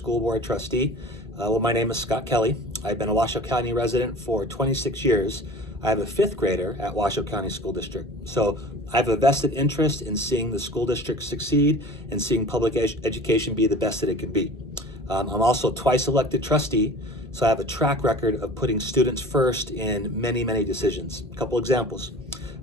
school board trustee. My name is Scott Kelley. I've been a Washoe County resident for 26 years. I have a fifth grader at Washoe County School District. So I have a vested interest in seeing the school district succeed and seeing public education be the best that it can be. I'm also twice elected trustee, so I have a track record of putting students first in many, many decisions. A couple examples.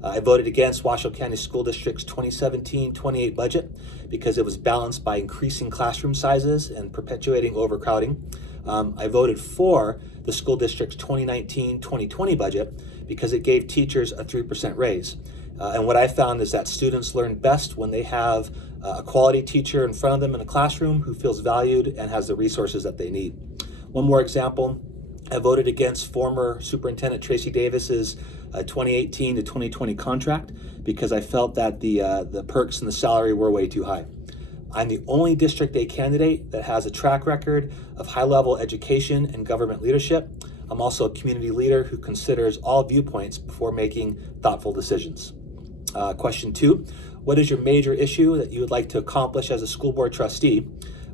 I voted against Washoe County School District's 2017-28 budget because it was balanced by increasing classroom sizes and perpetuating overcrowding. I voted for the school district's 2019-2020 budget because it gave teachers a 3% raise. And what I found is that students learn best when they have a quality teacher in front of them in a classroom who feels valued and has the resources that they need. One more example, I voted against former Superintendent Tracy Davis's 2018 to 2020 contract because I felt that the perks and the salary were way too high. I'm the only District A candidate that has a track record of high-level education and government leadership. I'm also a community leader who considers all viewpoints before making thoughtful decisions. Question 2, what is your major issue that you would like to accomplish as a school board trustee?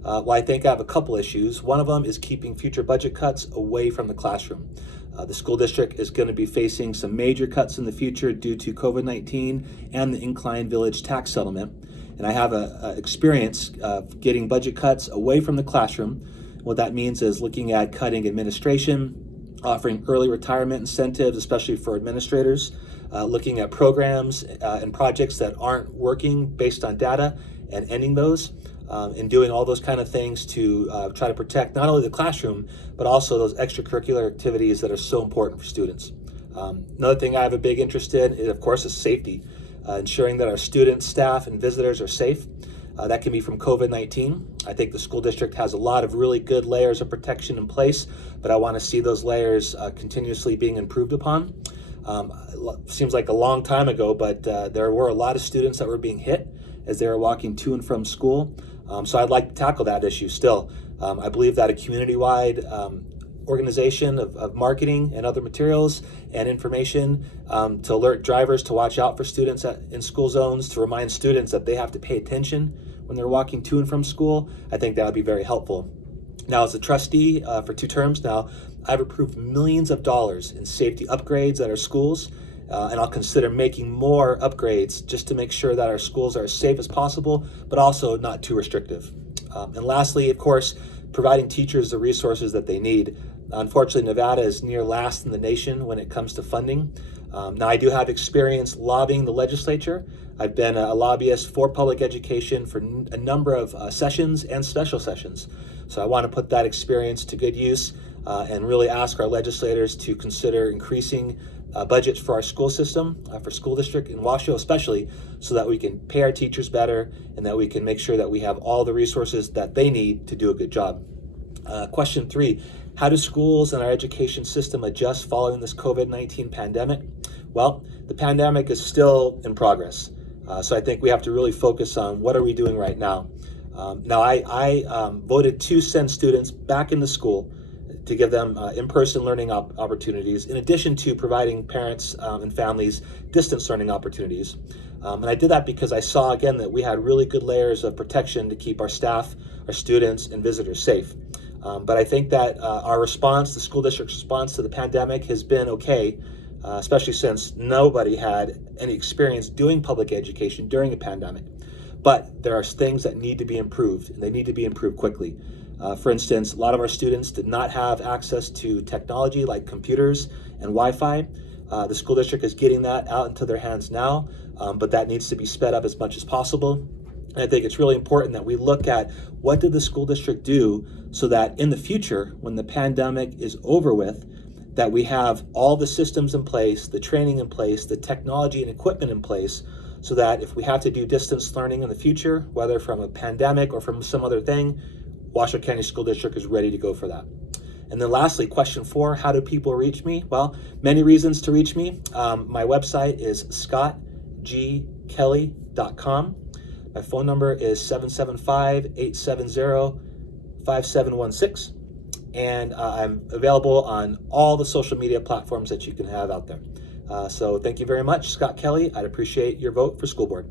I think I have a couple issues. One of them is keeping future budget cuts away from the classroom. The school district is going to be facing some major cuts in the future due to COVID-19 and the Incline Village tax settlement. And I have a experience of getting budget cuts away from the classroom. What that means is looking at cutting administration, offering early retirement incentives, especially for administrators, looking at programs and projects that aren't working based on data and ending those. And doing all those kind of things to try to protect not only the classroom, but also those extracurricular activities that are so important for students. Another thing I have a big interest in, is, of course, is safety, ensuring that our students, staff, and visitors are safe. That can be from COVID-19. I think the school district has a lot of really good layers of protection in place, but I want to see those layers continuously being improved upon. Seems like a long time ago, but there were a lot of students that were being hit as they were walking to and from school. So I'd like to tackle that issue still. I believe that a community-wide organization of marketing and other materials and information to alert drivers to watch out for students in school zones, to remind students that they have to pay attention when they're walking to and from school, I think that would be very helpful. Now, as a trustee for 2 terms now, I've approved millions of dollars in safety upgrades at our schools. And I'll consider making more upgrades just to make sure that our schools are as safe as possible, but also not too restrictive. And lastly, of course, providing teachers the resources that they need. Unfortunately, Nevada is near last in the nation when it comes to funding. Now, I do have experience lobbying the legislature. I've been a lobbyist for public education for a number of sessions and special sessions. So I want to put that experience to good use and really ask our legislators to consider increasing budgets for our school system, for school district in Washoe especially, so that we can pay our teachers better and that we can make sure that we have all the resources that they need to do a good job. Question 3, how do schools and our education system adjust following this COVID-19 pandemic? Well, the pandemic is still in progress. So I think we have to really focus on what are we doing right now. I voted to send students back into school to give them in-person learning opportunities, in addition to providing parents and families distance learning opportunities. And I did that because I saw, again, that we had really good layers of protection to keep our staff, our students, and visitors safe. But I think that our response, the school district's response to the pandemic has been okay, especially since nobody had any experience doing public education during a pandemic. But there are things that need to be improved, and they need to be improved quickly. For instance, a lot of our students did not have access to technology like computers and Wi-Fi. The school district is getting that out into their hands now, but that needs to be sped up as much as possible. And I think it's really important that we look at what did the school district do so that in the future, when the pandemic is over with, that we have all the systems in place, the training in place, the technology and equipment in place, so that if we have to do distance learning in the future, whether from a pandemic or from some other thing, Washoe County School District is ready to go for that. And then lastly, question 4, how do people reach me? Well, many reasons to reach me. My website is scottgkelley.com. My phone number is 775-870-5716. And I'm available on all the social media platforms that you can have out there. So thank you very much, Scott Kelley. I'd appreciate your vote for school board.